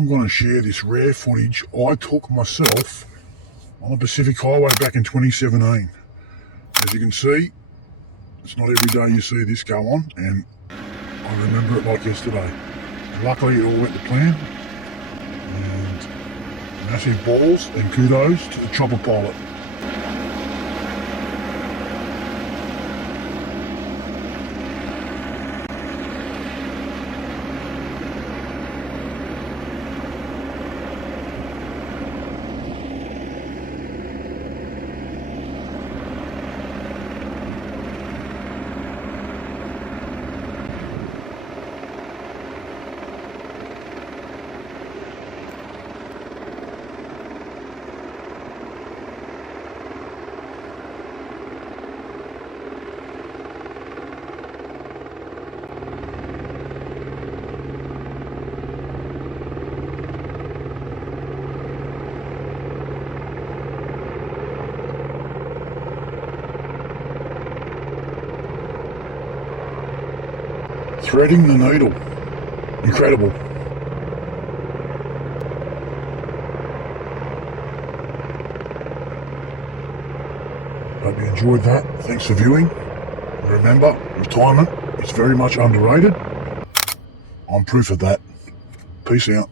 I'm going to share this rare footage I took myself on the Pacific Highway back in 2017. As you can see, it's not every day you see this go on, and I remember it like yesterday. Luckily it all went to plan, and massive balls and kudos to the chopper pilot. Threading the needle. Incredible. Hope you enjoyed that. Thanks for viewing. Remember, retirement is very much underrated. I'm proof of that. Peace out.